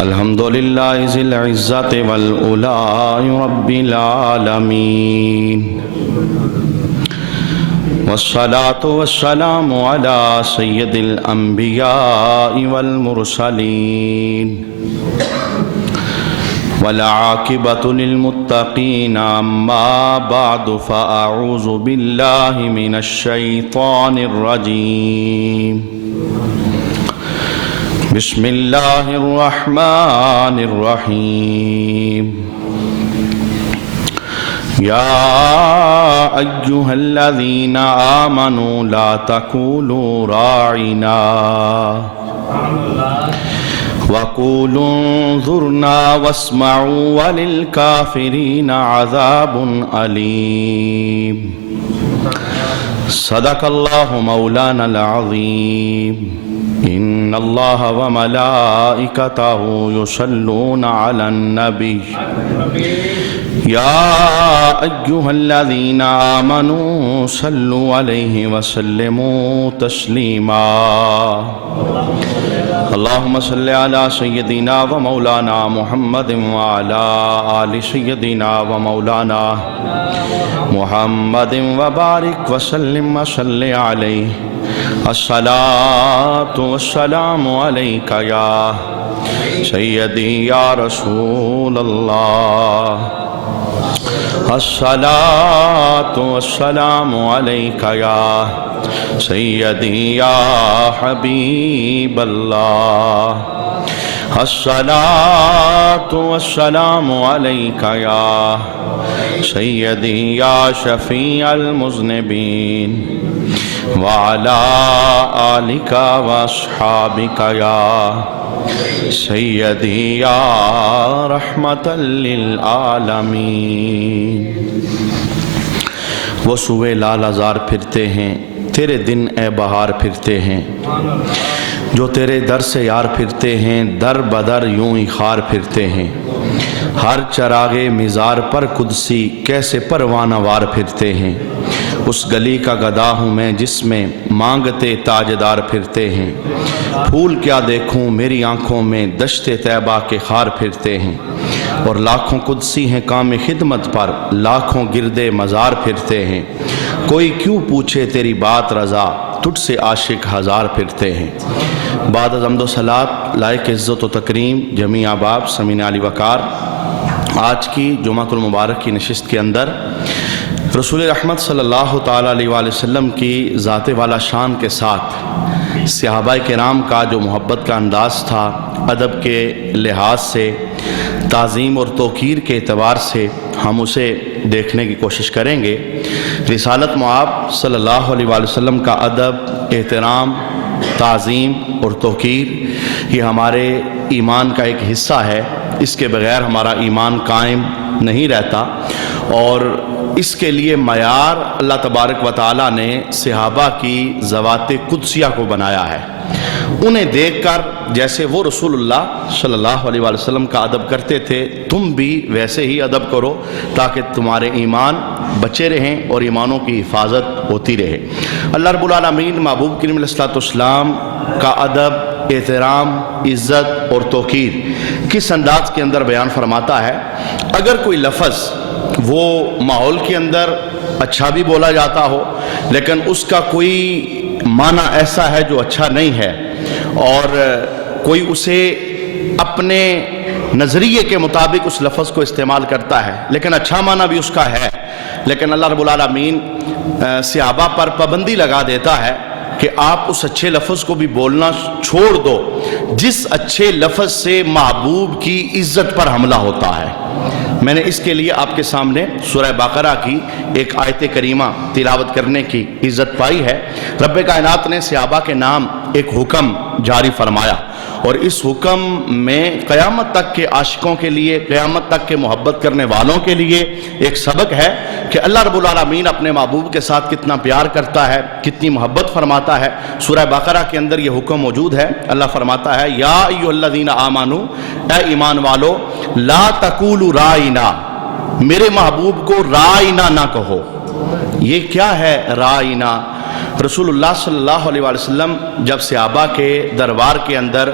الحمد لله ذي العزة والعلا رب العالمين والصلاة والسلام على سيد الأنبياء والمرسلين والعاقبة للمتقين أما بعد فأعوذ بالله من الشيطان الرجيم بسم الله الرحمن الرحيم يا أيها الذين آمنوا لا تقولوا راعنا وقولوا انظرنا واسمعوا وللكافرين عذاب أليم صدق الله مولانا العظيم إن الله وملائكته يصلون على النبي يا أيها الذين آمنوا صلوا عليه وسلموا تسليما اللهم صل على سيدنا ومولانا محمد وعلى آل سيدنا ومولانا محمد وبارك وسلم وصل عليه الصلاة والسلام عليك يا سيدي يا رسول الله الصلاة والسلام عليك يا سيدي يا حبيب الله الصلاة والسلام عليك يا سيدي يا شفيع المذنبين وعلى آلك وأصحابك يا سيدي يا رحمة للعالمين وہ سوئے لال ازار پھرتے ہیں تیرے دن اے بہار پھرتے ہیں جو تیرے در سے یار پھرتے ہیں در بدر یوں ہی خار پھرتے ہیں ہر چراغے مزار پر قدسی کیسے پروانہ وار پھرتے ہیں اس گلی کا گدا ہوں میں جس میں مانگتے تاجدار پھرتے ہیں پھول کیا دیکھوں میری آنکھوں میں دشت طیبہ کے خار پھرتے ہیں اور لاکھوں قدسی ہیں کام خدمت پر لاکھوں گردے مزار پھرتے ہیں کوئی کیوں پوچھے تیری بات رضا تجھ سے عاشق ہزار پھرتے ہیں بعد از حمد و صلات لائق عزت و تکریم جمیع احباب سمعین علی وقار آج کی جمعۃ المبارک کی نشست کے اندر رسول رحمت صلی اللہ تعالیٰ علیہ وآلہ وسلم کی ذات والا شان کے ساتھ صحابہ کرام کا جو محبت کا انداز تھا ادب کے لحاظ سے تعظیم اور توقیر کے اعتبار سے ہم اسے دیکھنے کی کوشش کریں گے رسالت مآب صلی اللہ علیہ وآلہ وسلم کا ادب احترام تعظیم اور توقیر یہ ہمارے ایمان کا ایک حصہ ہے اس کے بغیر ہمارا ایمان قائم نہیں رہتا اور اس کے لیے معیار اللہ تبارک و تعالیٰ نے صحابہ کی ذوات قدسیہ کو بنایا ہے انہیں دیکھ کر جیسے وہ رسول اللہ صلی اللہ علیہ وآلہ وسلم کا ادب کرتے تھے تم بھی ویسے ہی ادب کرو تاکہ تمہارے ایمان بچے رہیں اور ایمانوں کی حفاظت ہوتی رہے اللہ رب العالمین محبوب کریم علیہ السلام کا ادب احترام عزت اور توقیر کس انداز کے اندر بیان فرماتا ہے اگر کوئی لفظ وہ ماحول کے اندر اچھا بھی بولا جاتا ہو لیکن اس کا کوئی معنی ایسا ہے جو اچھا نہیں ہے اور کوئی اسے اپنے نظریے کے مطابق اس لفظ کو استعمال کرتا ہے لیکن اچھا معنی بھی اس کا ہے لیکن اللہ رب العالمین صحابہ پر پابندی لگا دیتا ہے کہ آپ اس اچھے لفظ کو بھی بولنا چھوڑ دو جس اچھے لفظ سے محبوب کی عزت پر حملہ ہوتا ہے میں نے اس کے لیے آپ کے سامنے سورہ بقرہ کی ایک آیت کریمہ تلاوت کرنے کی عزت پائی ہے رب کائنات نے صحابہ کے نام ایک حکم جاری فرمایا اور اس حکم میں قیامت تک کے عاشقوں کے لیے قیامت تک کے محبت کرنے والوں کے لیے ایک سبق ہے کہ اللہ رب العالمین اپنے محبوب کے ساتھ کتنا پیار کرتا ہے کتنی محبت فرماتا ہے سورہ بقرہ کے اندر یہ حکم موجود ہے اللہ فرماتا ہے یا ایھا الذین آمنو اے ایمان والو لا تقولوا رائنا میرے محبوب کو رائنا نہ کہو یہ کیا ہے رائنا رسول اللہ صلی اللہ علیہ وسلم جب صحابہ کے دربار کے اندر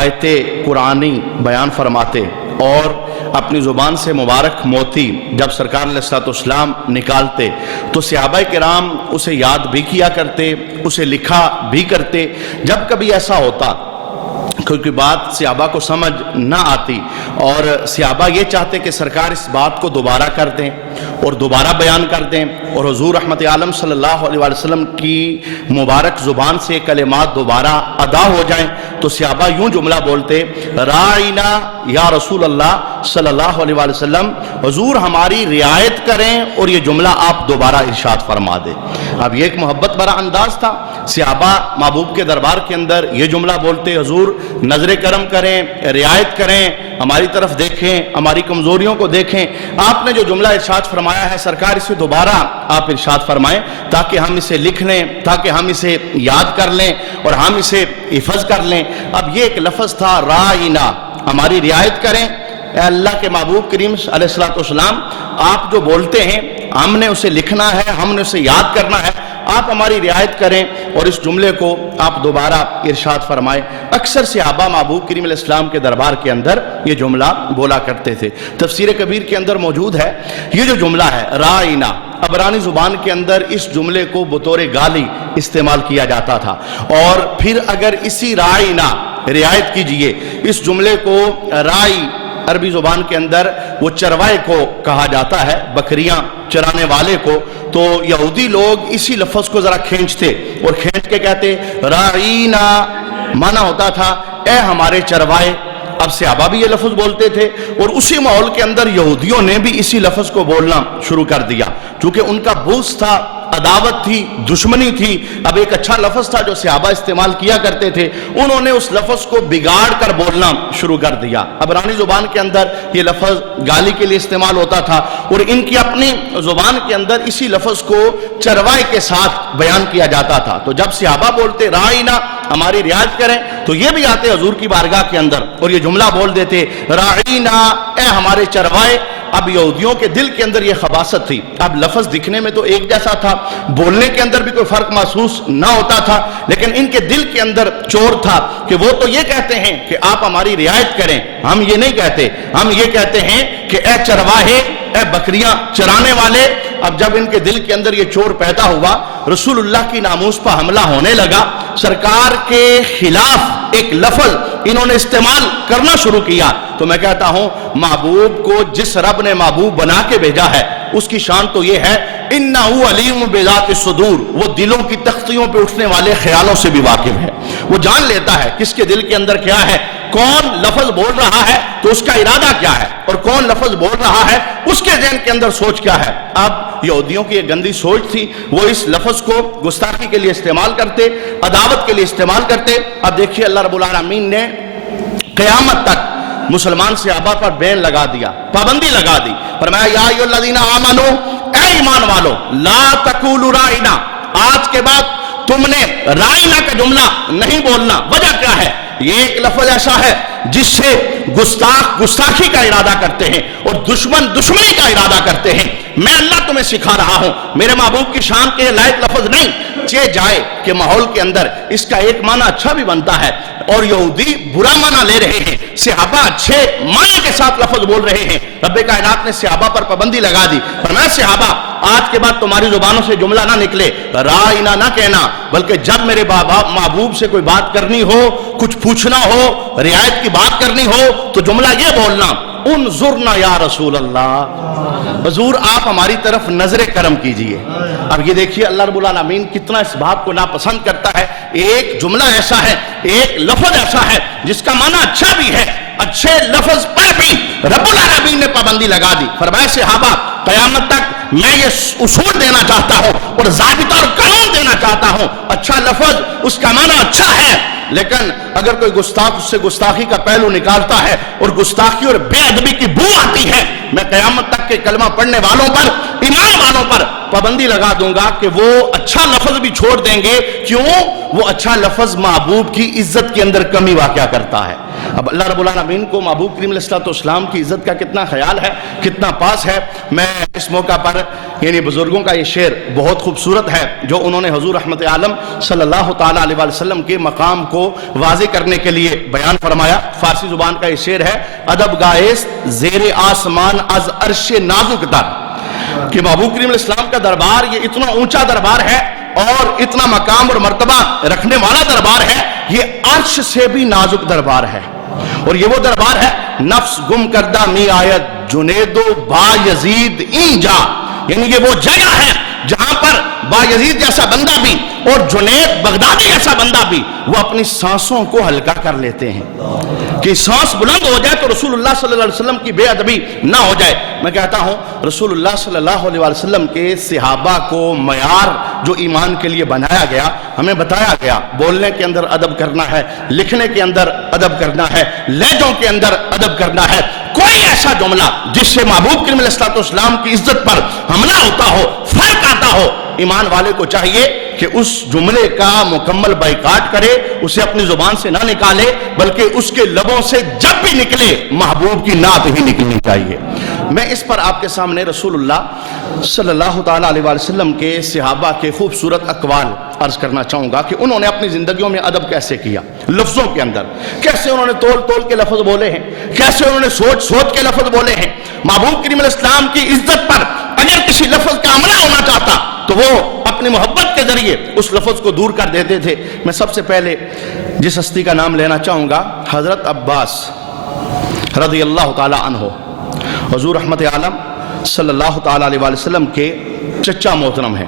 آیت قرآنی بیان فرماتے اور اپنی زبان سے مبارک موتی جب سرکار علیہ السلام نکالتے تو صحابہ کرام اسے یاد بھی کیا کرتے، اسے لکھا بھی کرتے۔ جب کبھی ایسا ہوتا کیونکہ بات صحابہ کو سمجھ نہ آتی اور صحابہ یہ چاہتے کہ سرکار اس بات کو دوبارہ کر دیں اور دوبارہ بیان کر دیں اور حضور رحمت عالم صلی اللہ علیہ وسلم کی مبارک زبان سے کلمات دوبارہ ادا ہو جائیں، تو صحابہ یوں جملہ بولتے، راعینا یا رسول اللہ صلی اللہ علیہ وسلم، حضور ہماری رعایت کریں اور یہ جملہ آپ دوبارہ ارشاد فرما دیں۔ اب یہ ایک محبت بھرا انداز تھا، صحابہ محبوب کے دربار کے اندر یہ جملہ بولتے، حضور نظر کرم کریں، رعایت کریں، ہماری طرف دیکھیں، ہماری کمزوریوں کو دیکھیں، آپ نے جو جملہ ارشاد فرمایا ہے سرکار اسے دوبارہ آپ ارشاد فرمائیں تاکہ ہم اسے لکھ لیں، تاکہ ہم اسے یاد کر لیں اور ہم اسے حفظ کر لیں۔ اب یہ ایک لفظ تھا راعینا، ہماری رعایت کریں۔ اے اللہ کے محبوب کریم علیہ السلام، آپ جو بولتے ہیں ہم نے اسے لکھنا ہے، ہم نے اسے یاد کرنا ہے، آپ ہماری رعایت کریں اور اس جملے کو آپ دوبارہ ارشاد فرمائیں۔ اکثر صحابہ محبوب کریم علیہ السلام کے دربار کے اندر یہ جملہ بولا کرتے تھے۔ تفسیر کبیر کے اندر موجود ہے یہ جو جملہ ہے راعینا، عبرانی زبان کے اندر اس جملے کو بطور گالی استعمال کیا جاتا تھا، اور پھر اگر اسی راعینا رعایت کیجئے اس جملے کو راعی عربی زبان کے اندر وہ چروائے کو کہا جاتا ہے، بکریاں چرانے والے کو، تو یہودی لوگ اسی لفظ کو ذرا کھینچتے اور کھینچ کے کہتے راعینا، معنی ہوتا تھا اے ہمارے چروائے۔ اب صحابہ بھی یہ لفظ بولتے تھے اور اسی ماحول کے اندر یہودیوں نے بھی اسی لفظ کو بولنا شروع کر دیا، چونکہ ان کا بغض تھا، عداوت تھی، دشمنی تھی۔ اب ایک اچھا لفظ تھا جو صحابہ استعمال کیا کرتے تھے، انہوں نے اس لفظ کو بگاڑ کر بولنا شروع کر دیا۔ عبرانی زبان کے اندر یہ لفظ گالی کے لیے استعمال ہوتا تھا اور ان کی اپنی زبان کے اندر اسی لفظ کو چروائے کے ساتھ بیان کیا جاتا تھا۔ تو جب صحابہ بولتے راعینا، ہماری رعایت کریں، تو یہ بھی آتے حضور کی بارگاہ کے اندر اور یہ جملہ بول دیتے راعینا، اے ہمارے چروائے۔ اب یہودیوں کے دل کے اندر یہ خباثت تھی، اب لفظ دکھنے میں تو ایک جیسا تھا، بولنے کے اندر بھی کوئی فرق محسوس نہ ہوتا تھا، لیکن ان کے دل کے اندر چور تھا کہ وہ تو یہ کہتے ہیں کہ آپ ہماری رعایت کریں، ہم یہ نہیں کہتے، ہم یہ کہتے ہیں کہ اے چرواہے، اے بکریاں چرانے والے۔ اب جب ان کے دل کے اندر یہ چور پیدا ہوا، رسول اللہ کی ناموس پر حملہ ہونے لگا، سرکار کے خلاف ایک لفظ انہوں نے استعمال کرنا شروع کیا، تو میں کہتا ہوں محبوب کو جس رب نے محبوب بنا کے بھیجا ہے اس کی شان تو یہ ہے انہو علیم بذات الصدور، وہ دلوں کی تختیوں پہ اٹھنے والے خیالوں سے بھی واقف ہے، وہ جان لیتا ہے کس کے دل کے اندر کیا ہے، کون لفظ بول رہا ہے تو اس کا ارادہ کیا ہے، اور کون لفظ بول رہا ہے اس کے ذہن کے اندر سوچ کیا ہے۔ اب یہودیوں کی ایک گندی سوچ تھی، وہ اس لفظ کو گستاخی کے لیے استعمال کرتے، عداوت کے لیے استعمال کرتے۔ اب دیکھیے اللہ رب العالمین نے قیامت تک مسلمان صحابہ پر بین لگا دیا، پابندی لگا دی، فرمایا یا ایھا الذین آمنو، اے ایمان والو، لا تقولوا راعینا، آج کے بعد تم نے راعینا کا جملہ نہیں بولنا۔ وجہ کیا ہے؟ یہ ایک لفظ ایسا ہے جس سے گستاخ گستاخی کا ارادہ کرتے ہیں اور دشمن دشمنی کا ارادہ کرتے ہیں۔ میں اللہ تمہیں سکھا رہا ہوں، میرے محبوب کی شان کے لائق لفظ نہیں۔ چے جائے کہ ماحول کے اندر اس کا ایک معنی اچھا بھی بنتا ہے اور یہودی برا معنی لے رہے ہیں، صحابہ اچھے معنی کے ساتھ لفظ بول رہے ہیں۔ رب کائنات نے صحابہ پر پابندی لگا دی، فرمایا صحابہ آج کے بعد تمہاری زبانوں سے جملہ نہ نکلے، راعینا نہ کہنا، بلکہ جب میرے محبوب سے کوئی بات کرنی ہو، کچھ پوچھنا ہو، رعایت کی بات کرنی ہو تو جملہ یہ بولنا، انظرنا یا رسول اللہ، حضور آپ ہماری طرف نظر کرم کیجئے۔ اب یہ دیکھیے اللہ رب العالمین کتنا اس بات کو ناپسند کرتا ہے۔ ایک جملہ ایسا ہے، ایک لفظ ایسا ہے جس کا معنی اچھا بھی ہے، اچھے لفظ پر بھی رب العالمین نے پابندی لگا دی۔ فرمایا صحابہ قیامت تک میں یہ اصول دینا چاہتا ہوں اور ضابطہ اور قانون دینا چاہتا ہوں، اچھا لفظ اس کا معنی اچھا ہے، لیکن اگر کوئی گستاخ اس سے گستاخی کا پہلو نکالتا ہے اور گستاخی اور بے ادبی کی بو آتی ہے، میں قیامت تک کے کلمہ پڑھنے والوں پر، ایمان والوں پر پابندی لگا دوں گا کہ وہ اچھا لفظ بھی چھوڑ دیں گے۔ کیوں؟ وہ اچھا لفظ محبوب کی عزت کے اندر کمی واقع کرتا ہے۔ اب اللہ رب العالمین کو محبوب کریم علیہ السلام کی عزت کا کتنا خیال ہے، کتنا پاس ہے۔ میں اس موقع پر یعنی بزرگوں کا یہ شعر بہت خوبصورت ہے جو انہوں نے حضور رحمت عالم صلی اللہ تعالیٰ علیہ وسلم کے مقام کو واضح کرنے کے لیے بیان فرمایا۔ فارسی زبان کا یہ شعر ہے، ادب گائست زیر آسمان از عرش نازک در، کہ محبوب کریم علیہ السلام کا دربار یہ اتنا اونچا دربار ہے اور اتنا مقام اور مرتبہ رکھنے والا دربار ہے، یہ عرش سے بھی نازک دربار ہے۔ اور یہ وہ دربار ہے، نفس گم کردہ می آیت جنید و با یزید اینجا، یعنی یہ وہ جگہ ہے جہاں پر با یزید جیسا بندہ بھی اور جنید بغدادی جیسا بندہ بھی وہ اپنی سانسوں کو ہلکا کر لیتے ہیں کہ سانس بلند ہو جائے تو رسول اللہ صلی اللہ علیہ وسلم کی بے ادبی نہ ہو جائے۔ میں کہتا ہوں رسول اللہ صلی اللہ علیہ وسلم کے صحابہ کو معیار جو ایمان کے لیے بنایا گیا، ہمیں بتایا گیا، بولنے کے اندر ادب کرنا ہے، لکھنے کے اندر ادب کرنا ہے، لہجوں کے اندر ادب کرنا ہے۔ کوئی ایسا جملہ جس سے محبوب کریم علیہ السلام کی عزت پر حملہ ہوتا ہو، فرق آتا ہو، ایمان والے کو چاہیے کہ اس جملے کا مکمل بائیکاٹ کرے، اسے اپنی زبان سے نہ نکالے، بلکہ اس کے لبوں سے جب بھی نکلے محبوب کی نعت ہی نکلنی چاہیے۔ میں اس پر آپ کے سامنے رسول اللہ صلی اللہ تعالیٰ علیہ وسلم کے صحابہ کے خوبصورت اقوال عرض کرنا چاہوں گا کہ انہوں نے اپنی زندگیوں میں ادب کیسے کیا، لفظوں کے اندر کیسے انہوں نے تول کے لفظ بولے ہیں، کیسے انہوں نے سوچ کے لفظ بولے ہیں۔ محبوب کریم علیہ السلام کی عزت پر اگر کسی لفظ کا حملہ ہونا چاہتا تو وہ اپنی محبت کے ذریعے اس لفظ کو دور کر دیتے تھے۔ میں سب سے پہلے جس ہستی کا نام لینا چاہوں گا، حضرت عباس رضی اللہ تعالی عنہ، حضور رحمت عالم صلی اللہ تعالیٰ علیہ وسلم کے چچا محترم ہیں،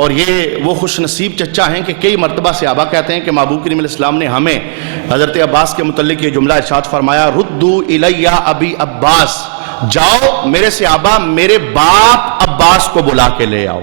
اور یہ وہ خوش نصیب چچا ہیں کہ کئی مرتبہ صحابہ کہتے ہیں کہ محبوب کریم علیہ السلام نے ہمیں حضرت عباس کے متعلق یہ جملہ ارشاد فرمایا، ردو الیہ ابی عباس، جاؤ میرے صحابہ میرے باپ عباس کو بلا کے لے آؤ۔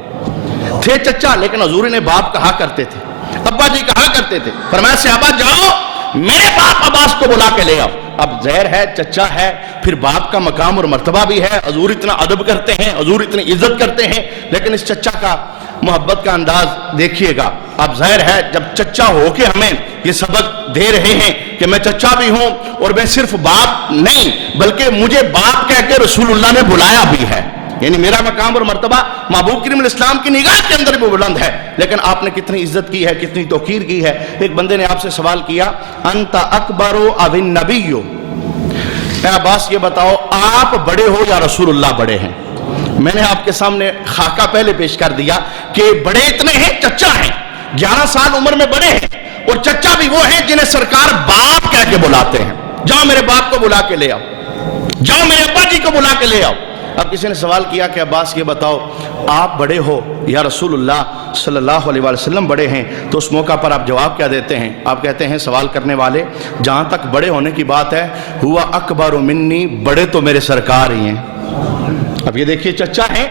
تھے چچا لیکن حضور نے باپ کہا کرتے تھے، ابا جی کہا کرتے تھے، فرمایا صحابہ جاؤ میرے باپ عباس کو بلا کے لے آؤ۔ اب ظاہر ہے چچا ہے، پھر باپ کا مقام اور مرتبہ بھی ہے، حضور اتنا ادب کرتے ہیں، حضور اتنی عزت کرتے ہیں، لیکن اس چچا کا محبت کا انداز دیکھیے گا۔ اب ظاہر ہے جب چچا ہو کے ہمیں یہ سبق دے رہے ہیں کہ میں چچا بھی ہوں اور میں صرف باپ نہیں بلکہ مجھے باپ کہہ کے رسول اللہ نے بلایا بھی ہے، یعنی میرا مقام اور مرتبہ محبوب کریم علیہ السلام کی نگاہ کے اندر بھی بلند ہے، لیکن آپ نے کتنی عزت کی ہے، کتنی توقیر کی ہے۔ ایک بندے نے آپ سے سوال کیا، انت اکبر اب النبی، اے عباس یہ بتاؤ آپ بڑے ہو یا رسول اللہ بڑے ہیں؟ میں نے آپ کے سامنے خاکہ پہلے پیش کر دیا کہ بڑے اتنے ہیں، چچا ہیں، 11 سال عمر میں بڑے ہیں، اور چچا بھی وہ ہیں جنہیں سرکار باپ کہہ کے بلاتے ہیں۔ جاؤ میرے باپ کو بلا کے لے آؤ، جاؤ میرے ابا جی کو بلا کے لے آؤ۔ اب کسی نے سوال کیا کہ عباس یہ بتاؤ آپ بڑے ہو یا رسول اللہ صلی اللہ علیہ وسلم بڑے ہیں؟ تو اس موقع پر آپ جواب کیا دیتے ہیں؟ آپ کہتے ہیں سوال کرنے والے جہاں تک بڑے ہونے کی بات ہے، ہوا اکبر منی، بڑے تو میرے سرکار ہی ہیں۔ اب یہ دیکھیے چچا ہیں،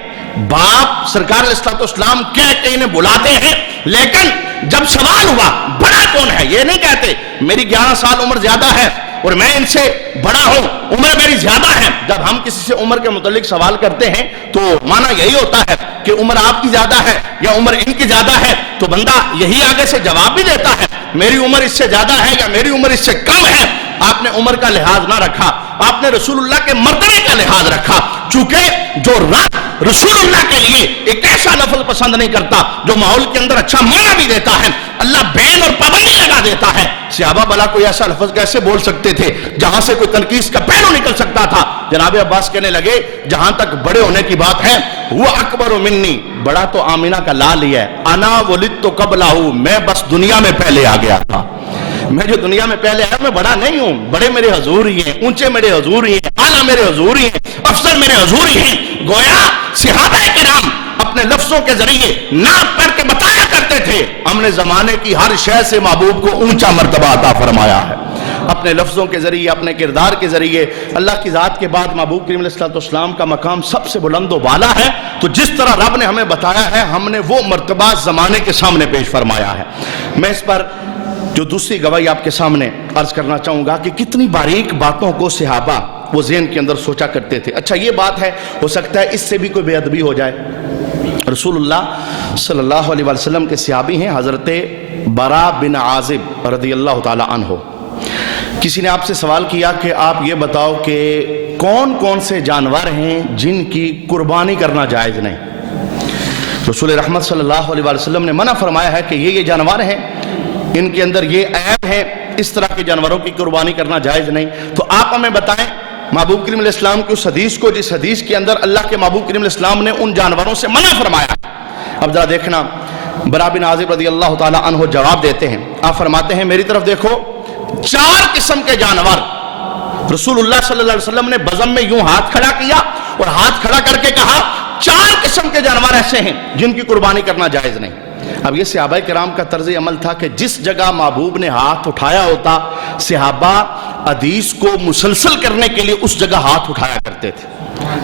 باپ سرکار علیہ السلام کہہ کے انہیں بلاتے ہیں، لیکن جب سوال ہوا بڑا کون ہے، یہ نہیں کہتے میری 11 سال عمر زیادہ ہے اور میں ان سے بڑا ہوں، عمر میری زیادہ ہے۔ جب ہم کسی سے عمر کے متعلق سوال کرتے ہیں تو معنی یہی ہوتا ہے کہ عمر آپ کی زیادہ ہے یا عمر ان کی زیادہ ہے، تو بندہ یہی آگے سے جواب بھی دیتا ہے میری عمر اس سے زیادہ ہے یا میری عمر اس سے کم ہے۔ آپ نے عمر کا لحاظ نہ رکھا، آپ نے رسول اللہ کے مرتبے کا لحاظ رکھا، چونکہ جو رب رسول اللہ کے لیے ایک ایسا لفظ پسند نہیں کرتا جو ماحول کے اندر اچھا معنی بھی دیتا ہے، اللہ بین اور پابندی لگا دیتا ہے۔ صحابہ بلا کوئی ایسا لفظ کیسے بول سکتے تھے جہاں سے کوئی تنقید کا پہلو نکل سکتا تھا؟ جناب عباس کہنے لگے جہاں تک بڑے ہونے کی بات ہے، وہ اکبر منی، بڑا تو آمینہ کا لال ہی ہے، انا ولدت قبلہ، میں بس دنیا میں پہلے آ گیا تھا، میں جو دنیا میں پہلے آیا میں بڑا نہیں ہوں، بڑے میرے حضور ہی ہیں، اونچے میرے حضور ہی ہیں، اعلیٰ میرے حضور ہی ہیں، افسر میرے حضور ہی ہیں۔ گویا صحابہ کرام اپنے لفظوں کے ذریعے نعت پڑھ کے بتایا کرتے تھے ہم نے زمانے کی ہر شے سے محبوب کو اونچا مرتبہ عطا فرمایا ہے۔ اپنے لفظوں کے ذریعے، اپنے کردار کے ذریعے اللہ کی ذات کے بعد محبوب کریم علیہ السلام کا مقام سب سے بلند و بالا ہے، تو جس طرح رب نے ہمیں بتایا ہے ہم نے وہ مرتبہ زمانے کے سامنے پیش فرمایا ہے۔ میں اس پر جو دوسری گواہی آپ کے سامنے عرض کرنا چاہوں گا کہ کتنی باریک باتوں کو صحابہ وہ ذہن کے اندر سوچا کرتے تھے۔ اچھا یہ بات ہے، ہو سکتا ہے اس سے بھی کوئی بے ادبی ہو جائے۔ رسول اللہ صلی اللہ علیہ وسلم کے صحابی ہیں حضرت برا بن عازب رضی اللہ تعالی عنہ۔ کسی نے آپ سے سوال کیا کہ آپ یہ بتاؤ کہ کون کون سے جانور ہیں جن کی قربانی کرنا جائز نہیں؟ رسول رحمت صلی اللہ علیہ وسلم نے منع فرمایا ہے کہ یہ جانور ہیں، ان کے اندر یہ عیب ہے، اس طرح کے جانوروں کی قربانی کرنا جائز نہیں۔ تو آپ ہمیں بتائیں محبوب کریم علیہ السلام کی اس حدیث کو، جس حدیث کے اندر اللہ کے محبوب کریم علیہ السلام نے ان جانوروں سے منع فرمایا۔ اب ذرا دیکھنا، برا بن عازب رضی اللہ تعالی عنہ جواب دیتے ہیں، آپ فرماتے ہیں میری طرف دیکھو، 4 قسم کے جانور رسول اللہ صلی اللہ علیہ وسلم نے بزم میں یوں ہاتھ کھڑا کیا اور ہاتھ کھڑا کر کے کہا 4 قسم کے جانور ایسے ہیں جن کی قربانی کرنا جائز نہیں۔ اب یہ صحابہ کرام کا طرز عمل تھا کہ جس جگہ محبوب نے ہاتھ اٹھایا ہوتا، صحابہ حدیث کو مسلسل کرنے کے لیے اس جگہ ہاتھ اٹھایا کرتے تھے۔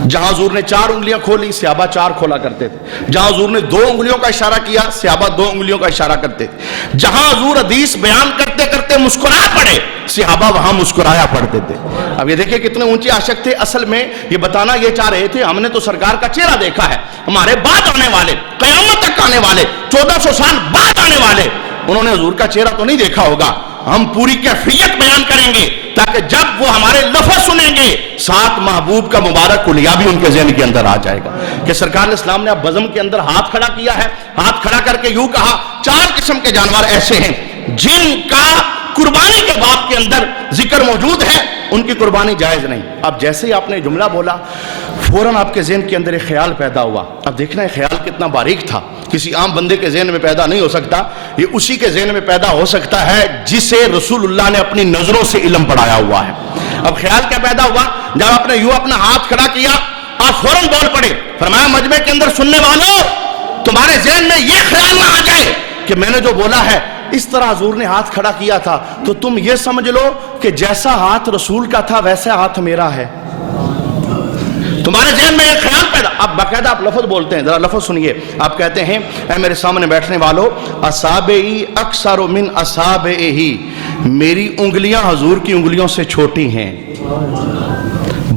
جہاں حضور نے 4 انگلیاں کھولی، صحابہ 4 کھولا کرتے تھے۔ جہاں حضور نے 2 انگلیوں کا اشارہ کیا، صحابہ 2 انگلیوں کا اشارہ کرتے تھے۔ جہاں حضور حدیث بیان کرتے کرتے مسکرا پڑے، صحابہ وہاں مسکرایا پڑتے تھے۔ اب یہ دیکھیں کتنے اونچے عاشق تھے۔ اصل میں یہ بتانا یہ چاہ رہے تھے ہم نے تو سرکار کا چہرہ دیکھا ہے، ہمارے بعد آنے والے، قیامت تک آنے والے، 1400 سال بعد آنے والے، انہوں نے حضور کا چہرہ تو نہیں دیکھا ہوگا، ہم پوری کیفیت بیان کریں گے تاکہ جب وہ ہمارے لفظ سنیں گے ساتھ محبوب کا مبارک کلیہ بھی ان کے ذہن کے اندر آ جائے گا کہ سرکار علیہ السلام نے اب بزم کے اندر ہاتھ کھڑا کیا ہے، ہاتھ کھڑا کر کے یوں کہا 4 قسم کے جانور ایسے ہیں جن کا قربانی کے باب کے اندر ذکر موجود ہے، ان کی قربانی جائز نہیں۔ اب جیسے ہی آپ نے جملہ بولا فوراً آپ کے ذہن کے اندر ایک خیال پیدا ہوا۔ اب دیکھنا یہ خیال کتنا باریک تھا، کسی عام بندے کے ذہن میں پیدا نہیں ہو سکتا، یہ اسی کے ذہن میں پیدا ہو سکتا ہے جسے رسول اللہ نے اپنی نظروں سے علم پڑھایا ہوا ہے۔ اب خیال کیا پیدا ہوا؟ جب آپ نے یوں اپنا ہاتھ کھڑا کیا آپ فوراً بول پڑے، فرمایا مجمع کے اندر سننے والوں تمہارے ذہن میں یہ خیال نہ آ جائے کہ میں نے جو بولا ہے اس طرح حضور نے ہاتھ کھڑا کیا تھا، تو تم یہ سمجھ لو کہ جیسا ہاتھ رسول کا تھا ویسا ہاتھ میرا ہے۔ تمہارے ذہن میں یہ خیال پیدا، اب باقاعدہ آپ لفظ بولتے ہیں، ذرا لفظ سنیے، آپ کہتے ہیں اے میرے سامنے بیٹھنے والوں، اصابعی اکثر من اصابعہ، میری انگلیاں حضور کی انگلیوں سے چھوٹی ہیں۔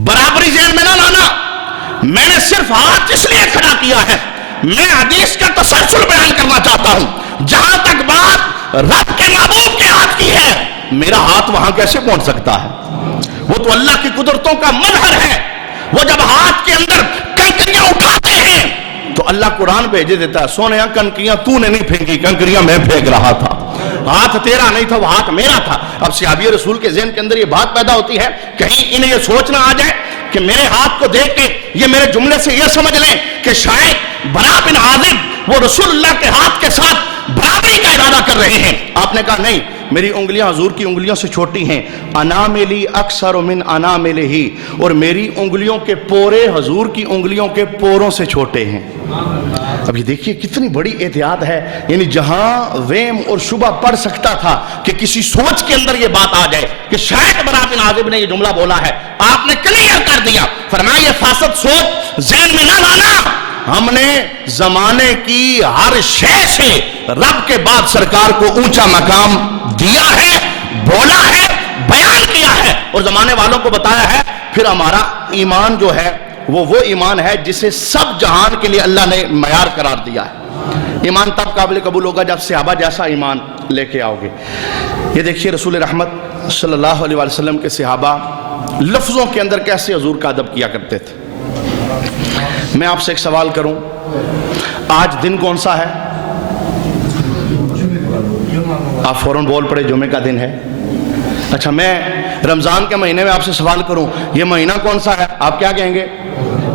برابری ذہن میں نہ لانا، میں نے صرف ہاتھ اس لیے کھڑا کیا ہے، میں حدیث کا تسلسل بیان کرنا چاہتا ہوں۔ جہاں تک بات رب کے محبوب کے ہاتھ کی ہے، میرا ہاتھ وہاں کیسے پہنچ سکتا ہے؟ وہ تو اللہ کی قدرتوں کا مظہر ہے۔ وہ جب ہاتھ کے اندر کنکریاں اٹھاتے ہیں تو اللہ قرآن بھیجے دیتا ہے، سونیا کنکریاں تو نے نہیں پھینکی، کنکریاں میں پھینک رہا تھا، ہاتھ تیرا نہیں تھا، وہ ہاتھ میرا تھا۔ اب صحابی رسول کے ذہن کے اندر یہ بات پیدا ہوتی ہے، کہیں انہیں یہ سوچ نہ آ جائے کہ میرے ہاتھ کو دیکھ کے یہ میرے جملے سے یہ سمجھ لیں کہ شاید برا بن عازب وہ رسول اللہ کے ہاتھ کے ساتھ برابری کا ارادہ کر رہے ہیں۔ آپ نے کہا نہیں، میری انگلیاں حضور کی انگلیوں سے چھوٹی ہیں، اناملی اکثر من اناملہ، اور میری انگلیوں کے پورے حضور کی انگلیوں کے پوروں سے چھوٹے ہیں۔ اب یہ دیکھیے کتنی بڑی احتیاط ہے، یعنی جہاں وہم اور شبہ پڑ سکتا تھا کہ کسی سوچ کے اندر یہ بات آ جائے کہ شاید برا بن عازب نے یہ جملہ بولا ہے، آپ نے کلیئر کر دیا، فرمایا یہ فاسد سوچ ذہن میں نہ لانا، ہم نے زمانے کی ہر شے سے رب کے بعد سرکار کو اونچا مقام دیا ہے، بولا ہے، بیان کیا ہے اور زمانے والوں کو بتایا ہے۔ پھر ہمارا ایمان جو ہے وہ ایمان ہے جسے سب جہان کے لیے اللہ نے معیار قرار دیا ہے۔ ایمان تب قابل قبول ہوگا جب صحابہ جیسا ایمان لے کے آؤ گے۔ یہ دیکھیے رسول رحمت صلی اللہ علیہ وسلم کے صحابہ لفظوں کے اندر کیسے حضور کا ادب کیا کرتے تھے۔ میں آپ سے ایک سوال کروں، آج دن کون سا ہے؟ آپ فوراً بول پڑے جمعے کا دن ہے۔ اچھا میں رمضان کے مہینے میں آپ سے سوال کروں یہ مہینہ کون سا ہے؟ آپ کیا کہیں گے؟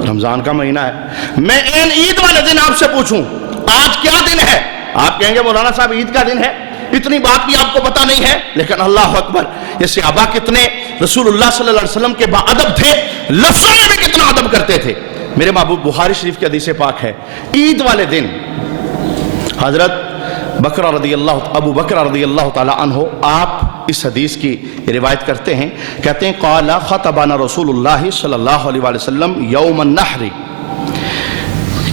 رمضان کا مہینہ ہے۔ میں عید والے دن آپ سے پوچھوں آج کیا دن ہے؟ آپ کہیں گے مولانا صاحب عید کا دن ہے۔ اتنی بات بھی آپ کو پتا نہیں ہے، لیکن اللہ اکبر، یہ صحابہ کتنے رسول اللہ صلی اللہ علیہ وسلم کے باادب تھے، لفظوں میں بھی کتنا ادب کرتے تھے۔ میرے محبوب بخاری شریف کی حدیث پاک ہے، عید والے دن حضرت ابو بکر رضی اللہ تعالی عنہ آپ اس حدیث کی روایت کرتے ہیں، کہتے ہیں قال خطبنا رسول اللہ صلی اللہ علیہ وسلم یوم النحر،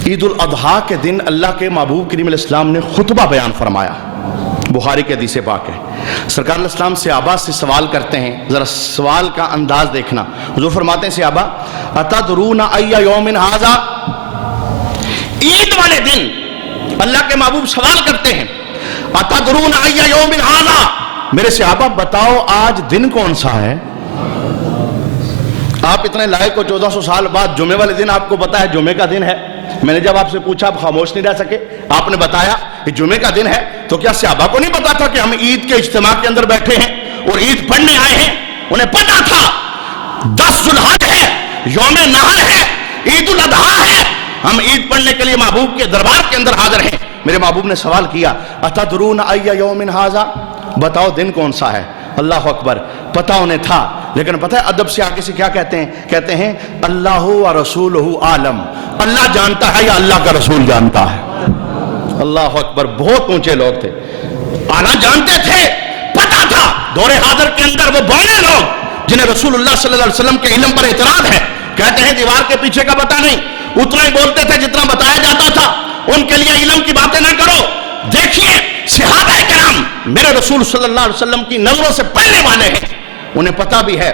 عید الاضحیٰ کے دن اللہ کے محبوب کریم علیہ السلام نے خطبہ بیان فرمایا۔ بخاری کے حدیث پاک ہے۔ سرکار علیہ السلام صحابہ سے سوال کرتے ہیں، ذرا سوال کا انداز دیکھنا۔ حضور فرماتے ہیں صحابہ اتدرون ای یوم ھذا، عید والے دن اللہ کے محبوب سوال کرتے ہیں اتدرون ای یوم ھذا، میرے صحابہ بتاؤ آج دن کون سا ہے؟ آپ اتنے لائق ہو 1400 سال بعد جمعے والے دن آپ کو پتا ہے جمعے کا دن ہے؟ میں نے جب آپ سے پوچھا آپ خاموش نہیں رہ سکے، آپ نے بتایا کہ جمعے کا دن ہے، تو کیا صحابہ کو نہیں پتا تھا کہ ہم عید کے اجتماع کے اندر بیٹھے ہیں اور عید پڑھنے آئے ہیں؟ انہیں پتا تھا 10 ذو الحج ہے، یوم نحر ہے، عید الاضحیٰ ہے، ہم عید پڑھنے کے لیے محبوب کے دربار کے اندر حاضر ہیں۔ میرے محبوب نے سوال کیا اتدرون ای یوم ھذا، بتاؤ دن کون سا ہے؟ اللہ اکبر، پتہ انہیں تھا، لیکن پتہ ہے ادب سے آگے سے کیا کہتے ہیں؟ کہتے ہیں اللہ و رسولہ عالم، اللہ جانتا ہے یا اللہ کا رسول جانتا ہے؟ اللہ اکبر، بہت اونچے لوگ تھے، اعلیٰ جانتے تھے، پتہ تھا۔ دور حاضر کے اندر وہ بونے لوگ جنہیں رسول اللہ صلی اللہ علیہ وسلم کے علم پر اعتراض ہے، کہتے ہیں دیوار کے پیچھے کا پتہ نہیں، اتنا ہی بولتے تھے جتنا بتایا جاتا تھا، ان کے لیے علم کی باتیں نہ کرو۔ دیکھیے صحابہ کرام میرے رسول صلی اللہ علیہ وسلم کی نظروں سے پڑھنے والے ہیں، انہیں پتہ بھی ہے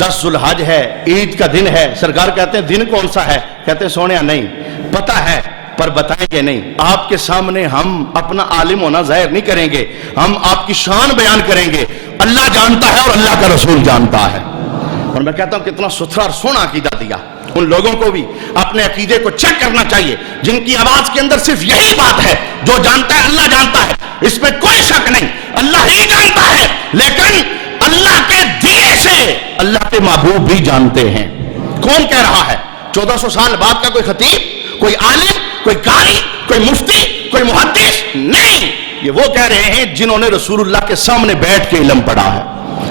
10 ذو الحج ہے، عید کا دن ہے۔ سرکار کہتے ہیں دن کون سا ہے؟ کہتے ہیں سونیا نہیں پتہ ہے پر بتائیں گے نہیں، آپ کے سامنے ہم اپنا عالم ہونا ظاہر نہیں کریں گے، ہم آپ کی شان بیان کریں گے، اللہ جانتا ہے اور اللہ کا رسول جانتا ہے۔ اور میں کہتا ہوں کتنا ستھرا اور سونا عقیدہ دیا۔ ان لوگوں کو بھی اپنے عقیدے کو چیک کرنا چاہیے جن کی آواز کے اندر صرف یہی بات ہے، جو جانتا ہے اللہ جانتا ہے، اس میں کوئی شک نہیں، اللہ ہی جانتا ہے، لیکن اللہ کے دیے سے اللہ کے محبوب بھی جانتے ہیں۔ کون کہہ رہا ہے؟ 1400 سال بعد کا کوئی خطیب، کوئی عالم، کوئی قاری، کوئی مفتی، کوئی محدث نہیں، یہ وہ کہہ رہے ہیں جنہوں نے رسول اللہ کے سامنے بیٹھ کے علم پڑھا ہے۔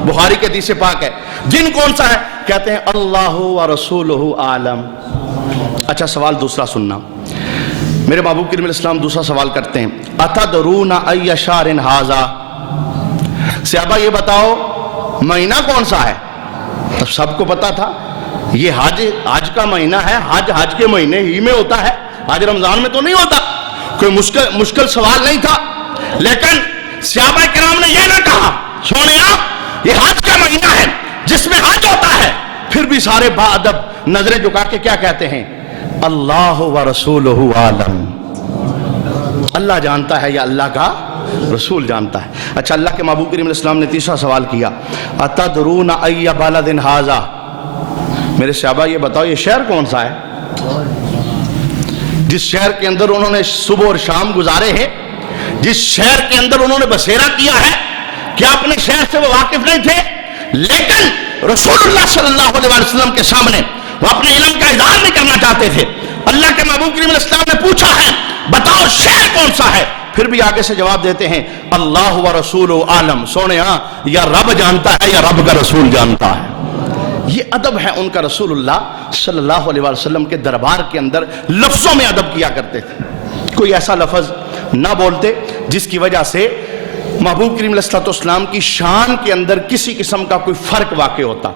بخاری کے حدیث پاک ہے، دن کون سا ہے؟ کہتے ہیں اللہ و رسولہ عالم۔ اچھا سوال دوسرا سننا، میرے محبوب کریم علیہ السلام دوسرا سوال کرتے ہیں اتدرون ای شہر ھذا، صحابہ یہ بتاؤ مہینہ کون سا ہے؟ تب سب کو پتا تھا یہ حج کا مہینہ ہے، حج کے مہینے ہی میں ہوتا ہے، حج رمضان میں تو نہیں ہوتا، کوئی مشکل سوال نہیں تھا۔ لیکن صحابہ کرام نے یہ نہ کہا سونیا یہ حج کا مہینہ ہے جس میں حج ہوتا ہے، پھر بھی سارے با ادب نظریں جھکا کے کیا کہتے ہیں؟ اللہ و رسولہ عالم، اللہ جانتا ہے یا اللہ کا رسول جانتا ہے۔ اچھا اللہ کے محبوب کریم علیہ السلام نے تیسرا سوال کیا اتدرون ای بلد ھذا، میرے صحابہ یہ بتاؤ یہ شہر کون سا ہے جس شہر کے اندر انہوں نے صبح اور شام گزارے ہیں، جس شہر کے اندر انہوں نے بسیرا کیا ہے؟ کیا اپنے شہر سے وہ واقف نہیں تھے؟ لیکن رسول اللہ صلی اللہ علیہ وسلم کے سامنے وہ اپنے علم کا اظہار نہیں کرنا چاہتے تھے۔ اللہ کے محبوب کریم علیہ السلام نے پوچھا ہے بتاؤ شہر کون سا ہے، پھر بھی آگے سے جواب دیتے ہیں اللہ و رسول عالم، سونے ہاں یا رب جانتا ہے یا رب کا رسول جانتا ہے۔ یہ ادب ہے ان کا، رسول اللہ صلی اللہ علیہ وسلم کے دربار کے اندر لفظوں میں ادب کیا کرتے تھے، کوئی ایسا لفظ نہ بولتے جس کی وجہ سے محبوب کریم علیہ السلام کی شان کے اندر کسی قسم کا کوئی فرق واقع ہوتا۔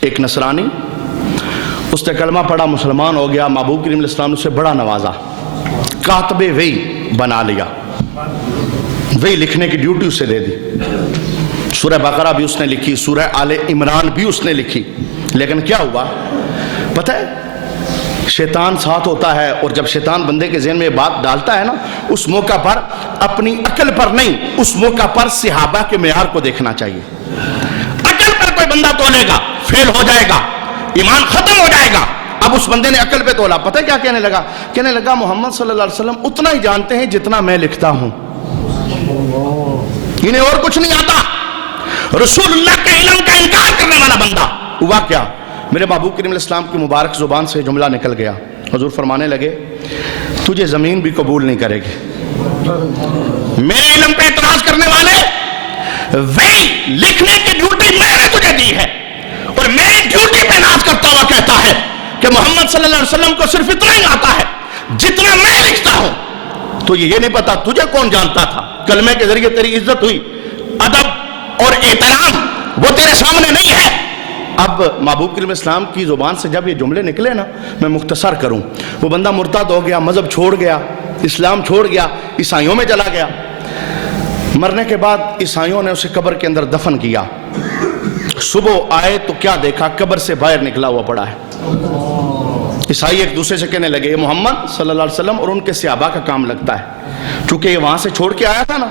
ایک نصرانی، اس نے کلمہ پڑھا، مسلمان ہو گیا، محبوب کریم علیہ السلام نے اسے بڑا نوازا، کاتب وحی بنا لیا، وحی لکھنے کی ڈیوٹی اسے دے دی، سورہ بقرہ بھی اس نے لکھی، سورہ آل عمران بھی اس نے لکھی۔ لیکن کیا ہوا پتہ ہے؟ شیطان ساتھ ہوتا ہے، اور جب شیطان بندے کے ذہن میں بات ڈالتا ہے نا، اس موقع پر اپنی عقل پر نہیں، اس موقع پر صحابہ کے معیار کو دیکھنا چاہیے۔ عقل پر کوئی بندہ تولے گا فیل ہو جائے گا، ایمان ختم ہو جائے گا۔ اب اس بندے نے عقل پہ تولا، پتہ ہے کیا کہنے لگا؟ کہنے لگا محمد صلی اللہ علیہ وسلم اتنا ہی جانتے ہیں جتنا میں لکھتا ہوں، انہیں اور کچھ نہیں آتا۔ رسول اللہ کے علم کا انکار کرنے والا بندہ ہوا کیا؟ میرے محبوب کریم علیہ السلام کی مبارک زبان سے جملہ نکل گیا، حضور فرمانے لگے تجھے زمین بھی قبول نہیں کرے گی، میرے علم پہ اعتراض کرنے والے، وہی لکھنے کی ڈیوٹی میں نے تجھے دی ہے، اور میری ڈیوٹی پہ ناز کرتا ہوا کہتا ہے کہ محمد صلی اللہ علیہ وسلم کو صرف اتنا ہی آتا ہے جتنا میں لکھتا ہوں۔ تو یہ نہیں پتا تجھے کون جانتا تھا؟ کلمے کے ذریعے تیری عزت ہوئی، ادب اور احترام وہ تیرے سامنے نہیں ہے۔ اب محبوب کریم اسلام کی زبان سے جب یہ جملے نکلے نا، میں مختصر کروں، وہ بندہ مرتد ہو گیا، مذہب چھوڑ گیا، اسلام چھوڑ گیا، عیسائیوں میں چلا گیا۔ مرنے کے بعد عیسائیوں نے اسے قبر کے اندر دفن کیا، صبح آئے تو کیا دیکھا؟ قبر سے باہر نکلا ہوا پڑا ہے۔ عیسائی ایک دوسرے سے کہنے لگے یہ محمد صلی اللہ علیہ وسلم اور ان کے صحابہ کا کام لگتا ہے، چونکہ یہ وہاں سے چھوڑ کے آیا تھا نا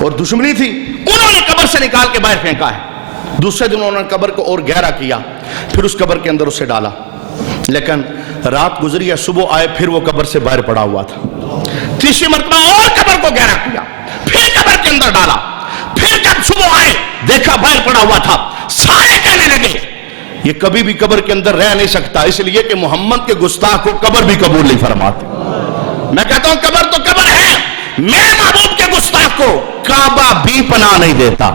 اور دشمنی تھی، انہوں نے قبر سے نکال کے باہر پھینکا ہے۔ دوسرے دن انہوں نے قبر کو اور گہرا کیا، پھر اس قبر کے اندر اسے ڈالا، لیکن رات گزری ہے، صبح آئے پھر وہ قبر سے باہر پڑا ہوا تھا۔ تیسری مرتبہ اور قبر کو گہرا کیا، پھر قبر کے اندر ڈالا، پھر جب صبح آئے دیکھا باہر پڑا ہوا تھا۔ سارے کہنے لگے یہ کبھی بھی قبر کے اندر رہ نہیں سکتا، اس لیے کہ محمد کے گستاخ کو قبر بھی قبول نہیں فرماتے۔ میں کہتا ہوں قبر تو قبر ہے، میرے محبوب کے گستاخ کو کعبہ بھی پناہ نہیں دیتا۔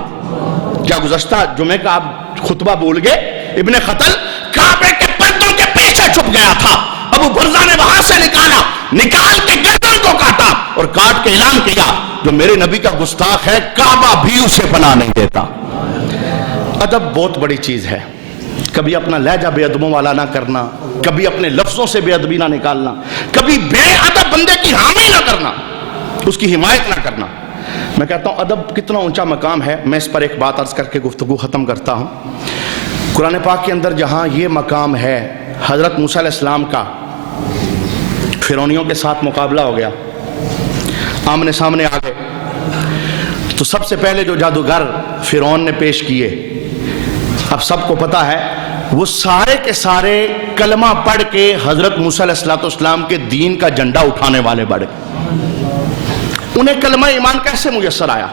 کیا گزشتہ جمعے کا آپ خطبہ بھول گئے؟ ابن خطل کعبے کے پردوں کے پیچھے چھپ گیا تھا، ابو برزہ نے وہاں سے نکال کے گردن کو کاٹا اور کاٹ کے اعلان کیا جو میرے نبی کا گستاخ ہے کعبہ بھی اسے پناہ نہیں دیتا۔ ادب بہت بڑی چیز ہے، کبھی اپنا لہجہ بے ادبوں والا نہ کرنا، کبھی اپنے لفظوں سے بے ادبی نہ نکالنا، کبھی بے ادب بندے کی حامی نہ کرنا، اس کی حمایت نہ کرنا۔ میں کہتا ہوں ادب کتنا اونچا مقام ہے۔ میں اس پر ایک بات عرض کر کے گفتگو ختم کرتا ہوں۔ قرآن پاک کے اندر جہاں یہ مقام ہے، حضرت موسیٰ علیہ السلام کا فرعونیوں کے ساتھ مقابلہ ہو گیا، آمنے سامنے آ گئے، تو سب سے پہلے جو جادوگر فرعون نے پیش کیے، اب سب کو پتا ہے، وہ سارے کے سارے کلمہ پڑھ کے حضرت موسیٰ علیہ السلام کے دین کا جھنڈا اٹھانے والے بڑھ گئے۔ انہیں کلمہ ایمان کیسے میسر آیا؟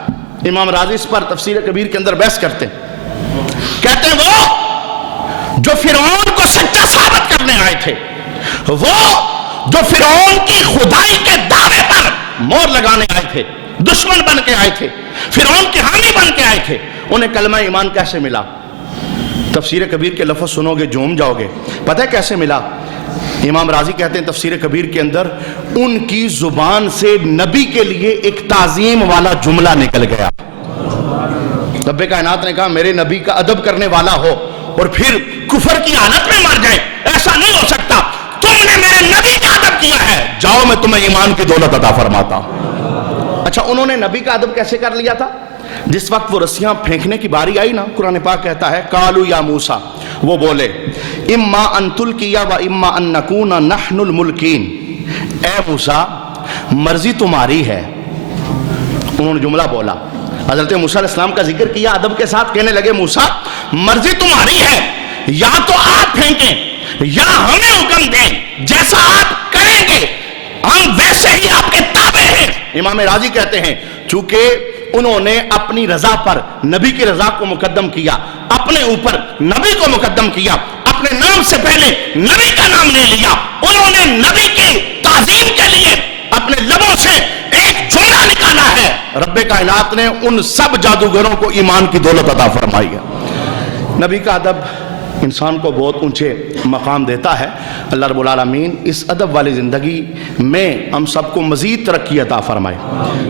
امام راضی اس پر تفسیر کبیر کے اندر بحث کرتے ہیں، کہتے ہیں وہ جو فرعون کو سچا ثابت کرنے آئے تھے، وہ جو فرعون کی خدائی کے دعوے پر مور لگانے آئے تھے، دشمن بن کے آئے تھے، فرعون کے حامی بن کے آئے تھے، انہیں کلمہ ایمان کیسے ملا؟ تفسیر کبیر کے لفظ سنو گے جھوم جاؤ گے۔ پتہ ہے کیسے ملا؟ امام راضی کہتے ہیں تفسیر کبیر کے اندر ان کی زبان سے نبی کے لیے ایک تعظیم والا جملہ نکل گیا۔ رب کائنات نے کہا میرے نبی کا ادب کرنے والا ہو اور پھر کفر کی حالت میں مر جائے، ایسا نہیں ہو سکتا، تم نے میرے نبی کا ادب کیا ہے، جاؤ میں تمہیں ایمان کی دولت عطا فرماتا ہوں۔ اچھا انہوں نے نبی کا ادب کیسے کر لیا تھا؟ جس وقت وہ رسیاں پھینکنے کی باری آئی نا، قرآن پاک کہتا ہے قالوا یا موسیٰ، وہ بولے اما ان تلقی و اما ان نکون نحن الملکین، اے موسیٰ مرضی تمہاری ہے۔ انہوں نے جملہ بولا، حضرت موسیٰ علیہ السلام کا ذکر کیا ادب کے ساتھ، کہنے لگے موسیٰ مرضی تمہاری ہے، یا تو آپ پھینکیں یا ہمیں حکم دیں، جیسا آپ کریں گے ہم ویسے ہی آپ کے تابع ہیں۔ امام راضی کہتے ہیں چونکہ انہوں نے اپنی رضا پر نبی کی رضا کو مقدم کیا، اپنے اوپر نبی کو مقدم کیا، اپنے نام سے پہلے نبی کا نام لے لیا، انہوں نے نبی کی تعظیم کے لیے اپنے لبوں سے ایک جملہ نکالا ہے، رب کائنات نے ان سب جادوگروں کو ایمان کی دولت عطا فرمائی ہے۔ نبی کا ادب انسان کو بہت اونچے مقام دیتا ہے۔ اللہ رب العالمین اس ادب والی زندگی میں ہم سب کو مزید ترقی عطا فرمائے۔